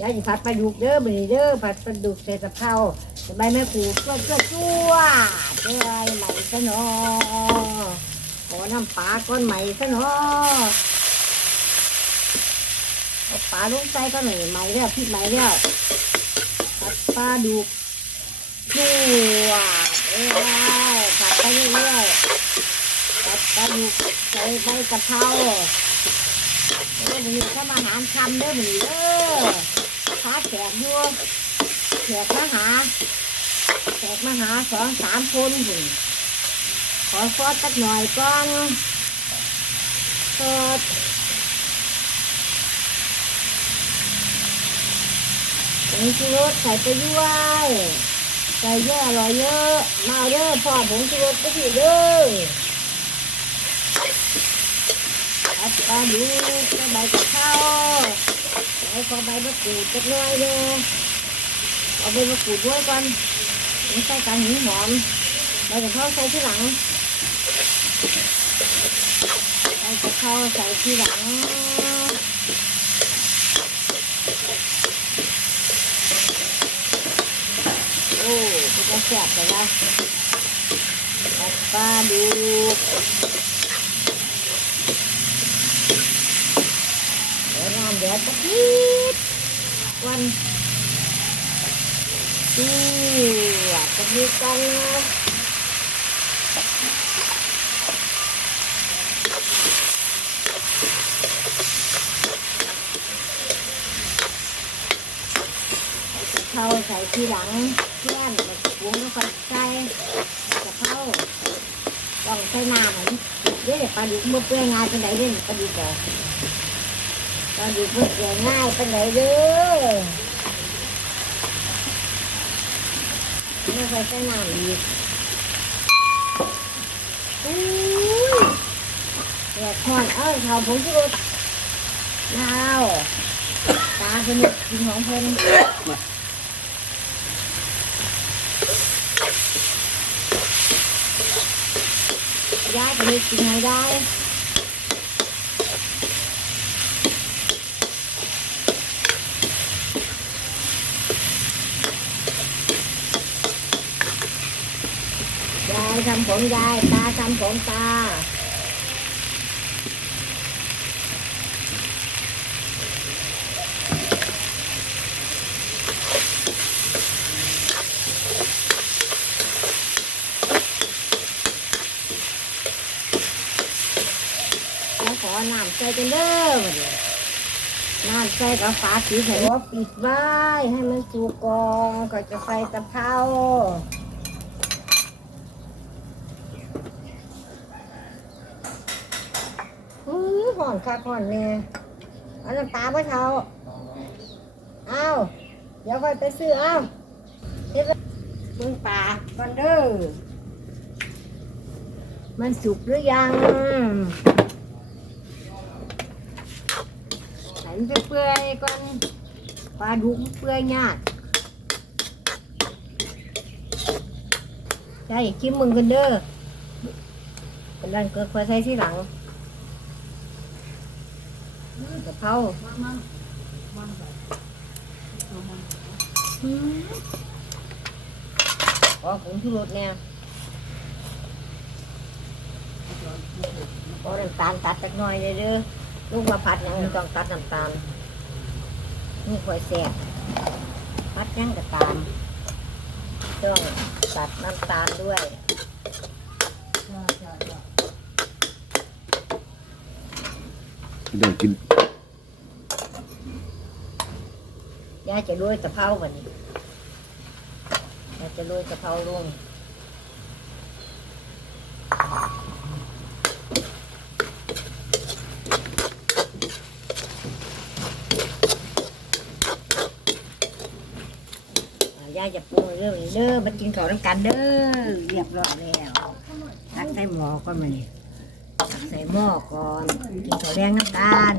ยายจะผัดปลาดุกเด้อมื้อนี้เด้อผัดปลาดุกใส่ตะเภาใส่ใบแมะกรูดก็ก็จั่วเจ้ยใหม่ซะเนาะขอน้ำปลาก้อนใหม่ซะเนาะเอปลาลงใส่ก็หน่อยใหม่แล้วพริกใหม่แล้วผัดปลาดุกจั่วเอ้ยผัดไปเรื่อยๆผัดปลาดุกใส่ใบกะเพราเด้อมือนี้ถ้ามาหารคำเด้อมื้อนี้เด้อ พาแขกอยู่แขกมาหาแขกมาหาสองสามคนพุ่นขอซอสสักหน่อยก่อนซอสผงชูรสใส่ไปด้วยใส่เยอะอร่อยเยอะ มาเยอาเด้อพ่อผงชูรสไปที่เด้ออัดปลาดูกระใบกระเพรา เอาขอใบมะกรูดจักหน่อยเลยเอาใบมะกรูดด้วยก่อนใส่กันหินหอมใบกระเพราใส่ที่หลังใบกระเพราใส่ที่หลังโอ้เป็นกระแสบแต่ละอัดปลาดู เดี๋ยวงานเดี๋ยวจะนิดวันดูอยากจะมีกันนะเข้าใส่ทีหลัง เพื่อนแล้วก็ปรุงแล้วก็ใส่กะเพราต้องใส่น้ำให้เดี๋ยวปลาดุกมันเปื่อยง่ายเป็นไหนเด่นปลาดุกเหรอตอนอยู่เพื่อเกี่ยง่ายเป็นไหนเด้อไม่เคยใช้น้ำอีกอุ้ยเดือดทอนเอ้ยเขาผงชูรสนาวตาสนุกกินของเพิ่นยายก็เลยกินให้ได้ ยายทำผมยาย ตาทำผมตา แล้วขอน้ำใส่กันเด้อบัดนี้น้ำใส่กับฝาสีหัวปิดไว้ให้มันสุกก่อนก็จะใส่ตะเภา อือ ห่อนคักห่อนเนี่ยเอาน้ำตาเมื่อเช้าเอาเดี๋ยวค่อยไปซื้อเอาเดี๋ยวมึงป่าก่อนเด้อมันสุกหรือยังไหนมันจะเปื่อยก่อนปลาดุกเปื่อยยากยายอย่คิดมึงกันเด้อเป็นดันเกิดควายใส่ที่หลัง กะเพราอ๋อผงชูรสเนี่ยพอน้ำตาลตัดจักหน่อยเลยเด้อลูกมาผัดยังต้องตัดน้ำตาลนี่ข่อยแสบผัดยังก็ตามต้องตัดน้ำตาลด้วยเดี๋ยวกิน ยาจะโรยกะเพาวันนี้ยาจะโรยกะเพาลงอ่ายายจะปรุงเรื่องเด้อมากินข้าวน้ำกันเด้อเรียบร้อยแล้วตักใส่หม้อก่อนมาเนี่ตักใส่หม้อก่อนกินข้าวแดงน้ำตาล